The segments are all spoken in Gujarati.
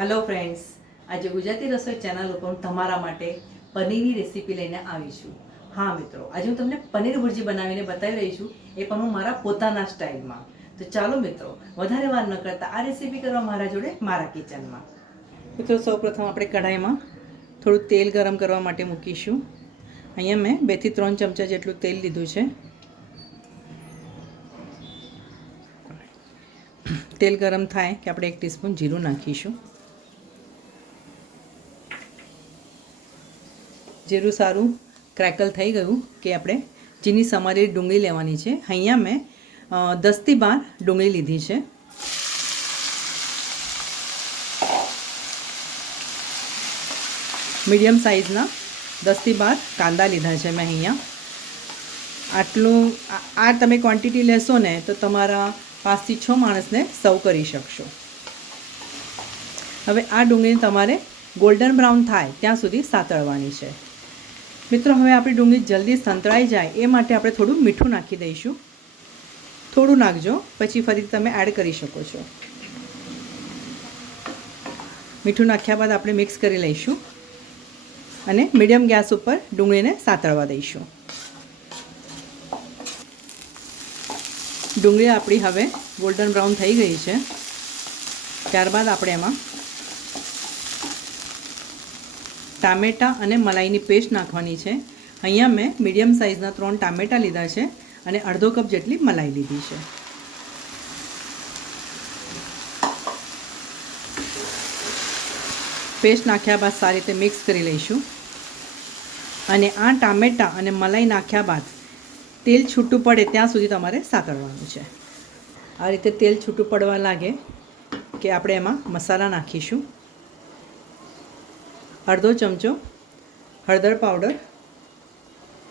હેલો ફ્રેન્ડ્સ, આજે ગુજરાતી રસોઈ ચેનલ ઉપર તમારા માટે પનીરની રેસીપી લઈને આવી છું. હા મિત્રો, આજે હું તમને પનીર ભુરજી બનાવીને બતાવી રહી છું, એ પણ હું મારા પોતાના સ્ટાઇલમાં. તો ચાલો મિત્રો, વધારે વાર ન કરતા આ રેસીપી કરવા મારા જોડે મારા કિચનમાં. મિત્રો, સૌપ્રથમ આપણે કઢાઈમાં થોડું તેલ ગરમ કરવા માટે મૂકીશું. અહીંયા મેં 2 થી 3 ચમચા જેટલું તેલ લીધું છે. તેલ ગરમ થાય કે આપણે 1 ટીસ્પૂન જીરું નાખીશું. જીરું સારું ક્રેકલ થઈ ગયું કે આપણે ઝીણી સમારેલી ડુંગળી લેવાની છે. અહીંયા મેં 10 થી 12 ડુંગળી લીધી છે. મીડિયમ સાઇઝના 10 થી 12 કાંદા લીધા છે મેં અહીંયા. આટલું આ તમે ક્વોન્ટિટી લેશો ને તો તમારા 5 થી 6 માણસને સર્વ કરી શકશો. હવે આ ડુંગળીને તમારે ગોલ્ડન બ્રાઉન થાય ત્યાં સુધી સાતળવાની છે. મિત્રો, હવે આપણી ડુંગળી જલ્દી સંતળાઈ જાય એ માટે આપણે થોડું મીઠું નાખી દઈશું. થોડું નાખજો, પછી ફરીથી તમે એડ કરી શકો છો. મીઠું નાખ્યા બાદ આપણે મિક્સ કરી લઈશું અને મીડિયમ ગેસ ઉપર ડુંગળીને સાતળવા દઈશું. ડુંગળી આપણી હવે ગોલ્ડન બ્રાઉન થઈ ગઈ છે. ત્યારબાદ આપણે એમાં ટામેટાં અને મલાઈની પેસ્ટ નાખવાની છે. અહીંયા મેં મીડિયમ સાઇઝના 3 ટામેટાં લીધા છે અને અડધો કપ જેટલી મલાઈ લીધી છે. પેસ્ટ નાખ્યા બાદ સારી રીતે મિક્સ કરી લઈશું અને આ ટામેટાં અને મલાઈ નાખ્યા બાદ તેલ છૂટું પડે ત્યાં સુધી તમારે સાતળવાનું છે. આ રીતે તેલ છૂટું પડવા લાગે કે આપણે એમાં મસાલા નાખીશું. અડધો ચમચો હળદર પાવડર,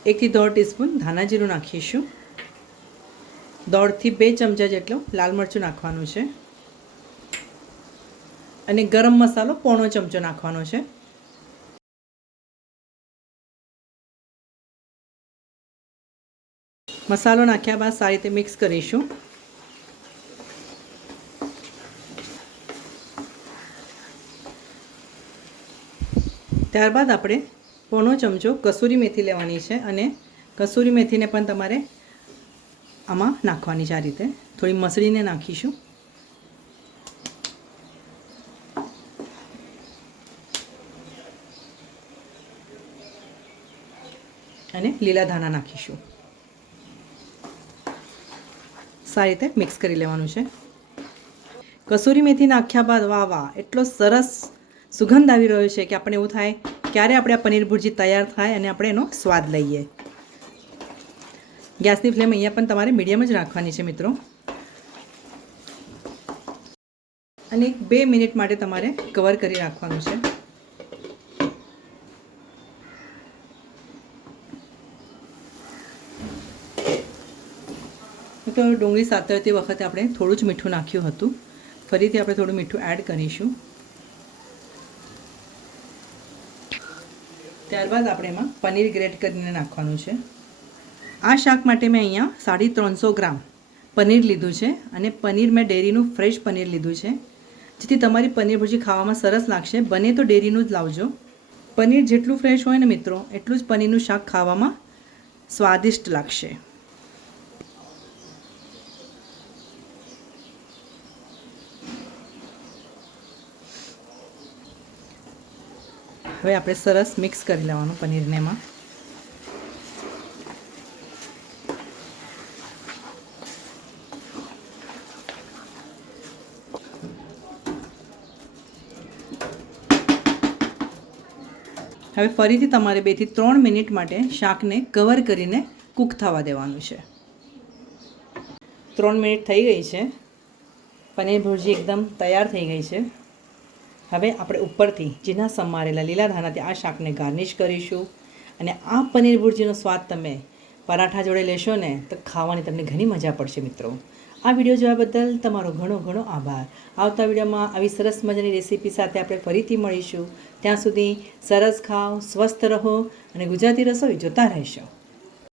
1 થી 1.5 ટીસ્પૂન ધાણા જીરું નાખીશું. 1.5 થી 2 ચમચા જેટલું લાલ મરચું નાખવાનું છે અને ગરમ મસાલો 1/4 ચમચો નાખવાનો છે. મસાલો નાખ્યા બાદ સારી રીતે મિક્સ કરીશું. ત્યારબાદ આપણે 1/4 ચમચો કસૂરી મેથી લેવાની છે અને કસૂરી મેથીને પણ તમારે આમાં નાખવાની છે. આ રીતે થોડી મસળીને નાખીશું. અને લીલા ધાણા નાખીશું. સારી રીતે મિક્સ કરી લેવાનું છે. કસૂરી મેથી નાખ્યા બાદ વાહ, એટલો સરસ સુગંધ આવી રહ્યો છે કે આપણે એવું થાય ક્યારે આપણે આ પનીર ભુરજી તૈયાર થાય અને આપણે એનો સ્વાદ લઈએ. ગેસની ફ્લેમ અહીંયા પણ તમારે મીડિયમ જ રાખવાની છે મિત્રો. અને 2 મિનિટ માટે તમારે કવર કરી રાખવાનું છે. તો ડુંગળી સાતળતી વખતે આપણે થોડું જ મીઠું નાખ્યું હતું. ફરીથી આપણે થોડું મીઠું એડ કરીશું. ત્યારબાદ આપણે એમાં પનીર ગ્રેટ કરીને નાખવાનું છે. આ શાક માટે મેં અહીંયા 350 ગ્રામ પનીર લીધું છે અને પનીર મેં ડેરીનું ફ્રેશ પનીર લીધું છે, જેથી તમારી પનીર ભુરજી ખાવામાં સરસ લાગશે. બને તો ડેરીનું જ લાવજો. પનીર જેટલું ફ્રેશ હોય ને મિત્રો, એટલું જ પનીરનું શાક ખાવામાં સ્વાદિષ્ટ લાગશે. હવે આપણે સરસ મિક્સ કરી લેવાનું પનીરને એમાં. હવે ફરીથી તમારે 2 થી 3 મિનિટ માટે શાકને કવર કરીને કૂક થવા દેવાનું છે. 3 મિનિટ થઈ ગઈ છે. પનીર ભુરજી એકદમ તૈયાર થઈ ગઈ છે. હવે આપણે ઉપરથી ઝીણા સમારેલા લીલા ધાણાથી આ શાકને ગાર્નિશ કરીશું અને આ પનીર ભુરજીનો સ્વાદ તમે પરાઠા જોડે લેશો ને તો ખાવાની તમને ઘણી મજા પડશે મિત્રો. આ વિડીયો જોવા બદલ તમારો ઘણો ઘણો આભાર. આવતા વિડીયોમાં આવી સરસ મજાની રેસીપી સાથે આપણે ફરીથી મળીશું. ત્યાં સુધી સરસ ખાઓ, સ્વસ્થ રહો અને ગુજરાતી રસોઈ જોતા રહેશો.